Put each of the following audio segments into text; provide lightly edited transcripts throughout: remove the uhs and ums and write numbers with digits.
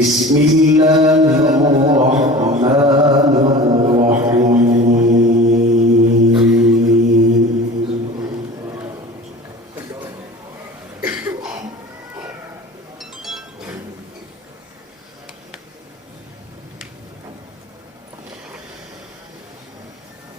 بسم الله الرحمن الرحيم.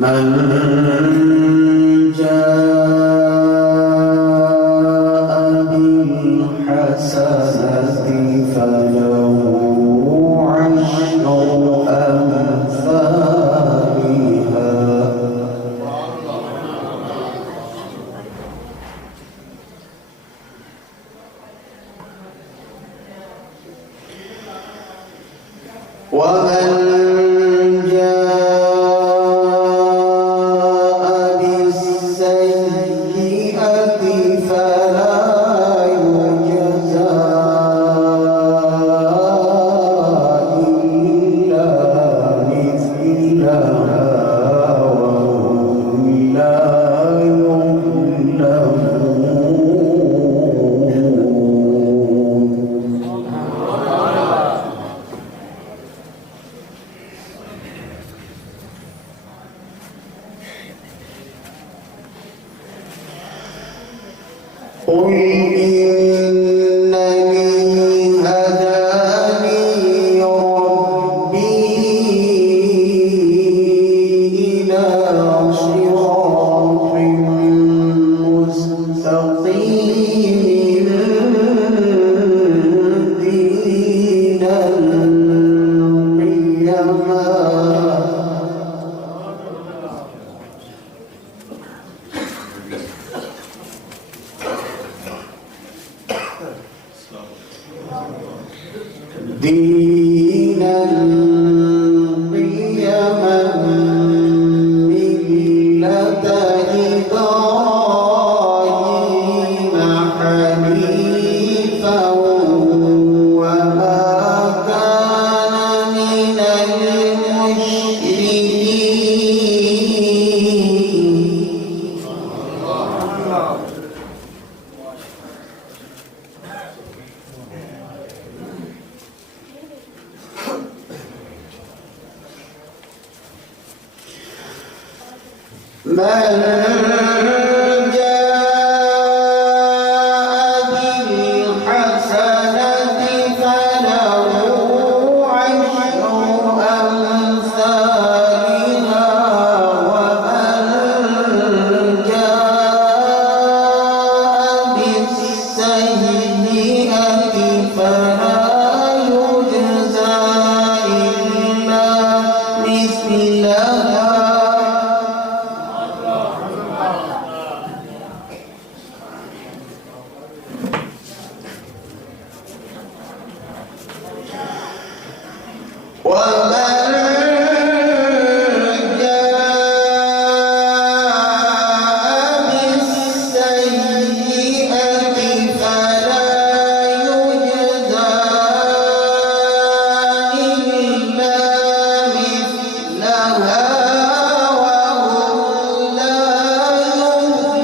من جاء بالحسنة فله عشر أمثالها ومن قل إنني هداني ربي إلى صراط مستقيم دينا قيما دينا قيما ملة إبراهيم حنيفا وما كان من المشركين. من جاء بالحسنة فله عشر أمثالها ومن جاء بالسيئة فلا يجزى إلا مثلها ومن جاء بالسيئة فلا يجزى إلا مثلها وهم لا يظلمون.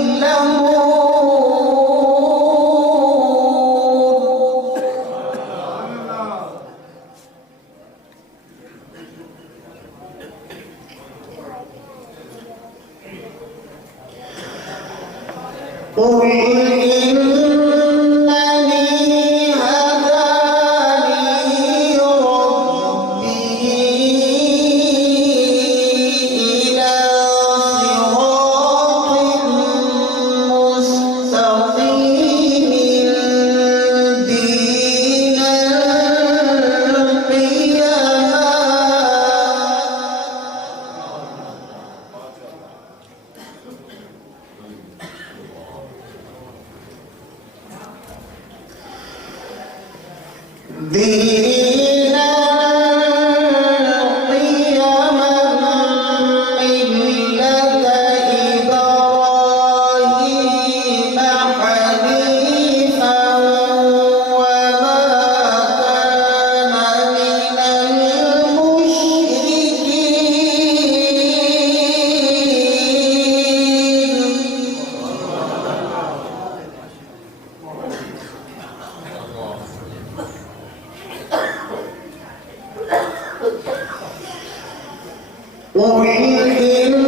قل إنني هداني ربي إلى صراط مستقيم دينا قيما دينا قيما ملة إبراهيم حنيفا وما كان من المشركين. قل إن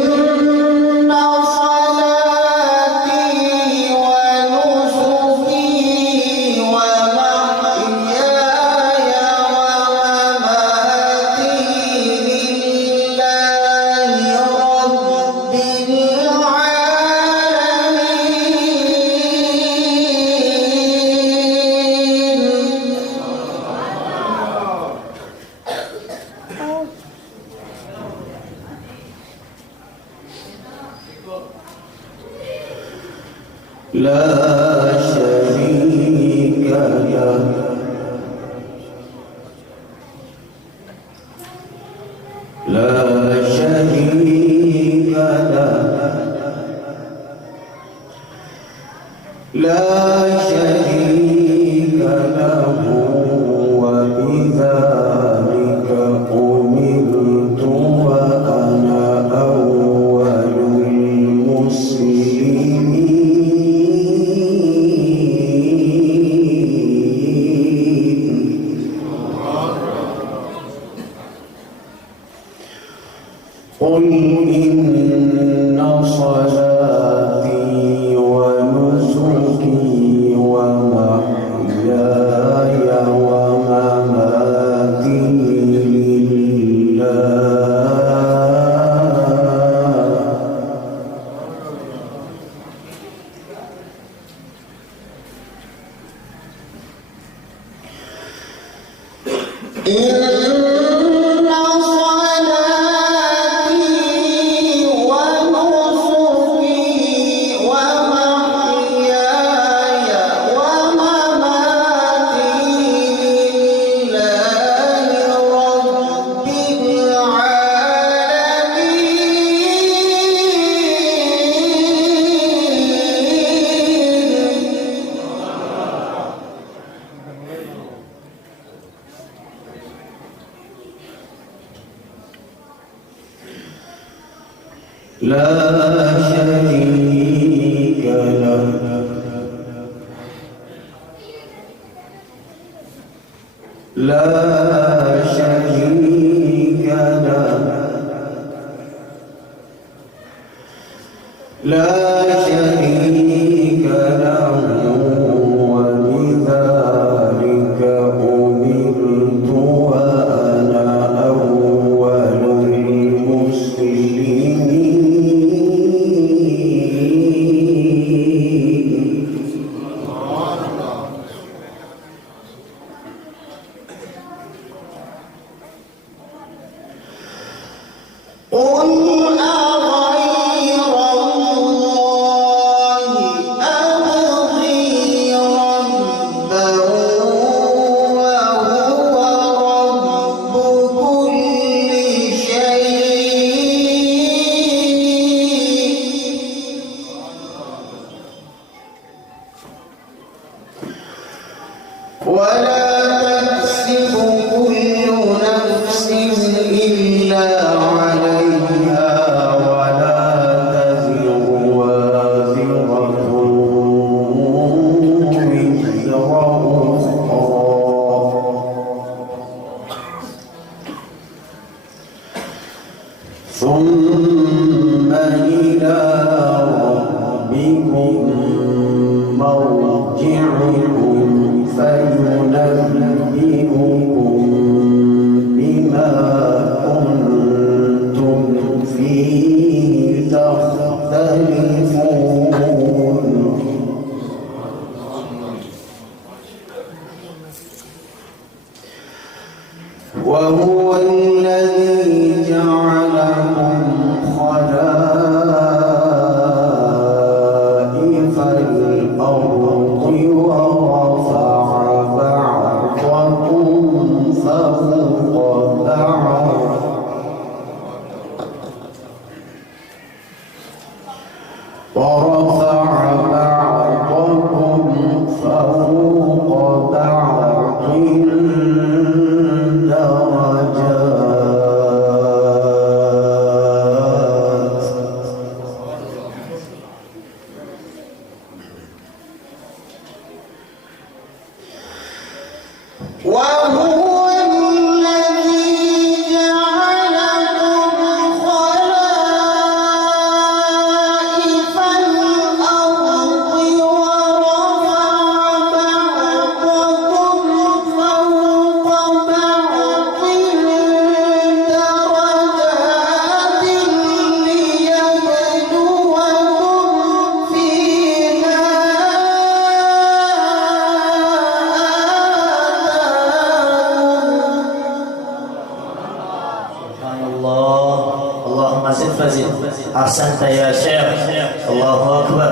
صلاتي ونسكي ومحياي ومماتي لله رب العالمين لا شريك له لا شريك له لا شريك له وبذلك أمرت وأنا أول المسلمين قل إن صلاتي ونسكي ومحياي ومماتي لله لا شريك له لا شريك له لا شريك له وبذلك أمرت وأنا أول المسلمين قل أغير الله أبغي ربا وهو رب كل شيء ولا تكسب كل نفس إلا عليها ولا تزر وازرة وزر أخرى ثم إلى ربكم مرجعكم فينبئكم بما كنتم فيه تختلفون وهو الذي جعلكم خلائف الأرض ورفع بعضكم فوق بعض فوق بعض درجات وهو الذي جعلكم Allahumma zid fazid. Ahsanta ya Syekh. Allahu akbar.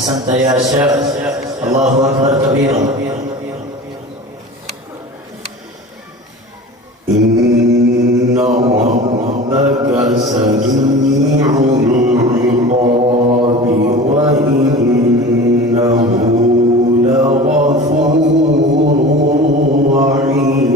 Ahsanta ya Syekh. Allahu akbar kabira. Inna rabbaka sami'ul 'iqabi wa innahu laghafurur rahim.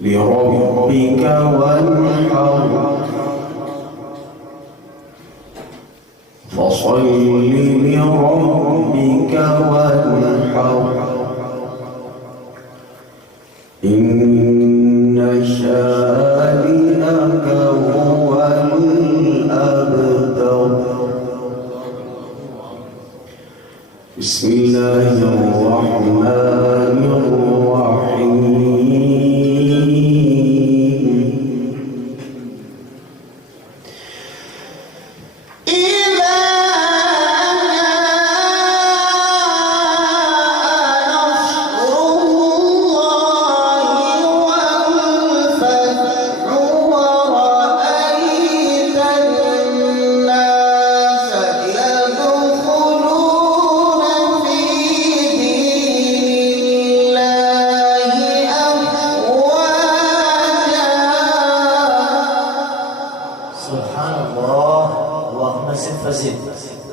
لربك وانحر بسم الله الرحمن الرحيم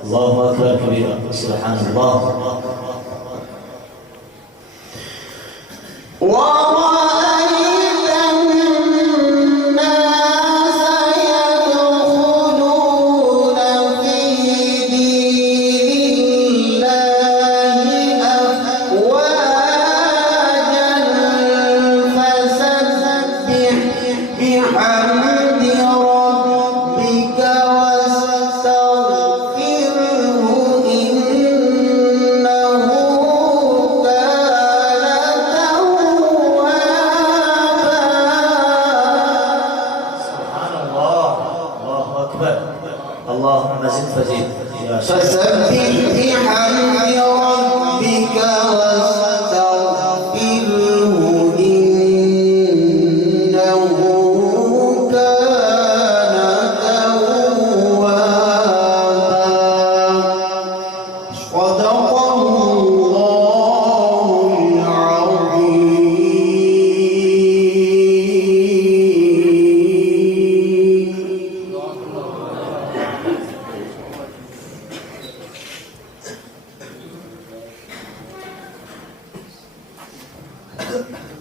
الله أكبر كبيرا سبحان الله. اللهم زد فزد فسبح بحمد ربك واستغفره إنه كان توابا. صدق الله العظيم. Good.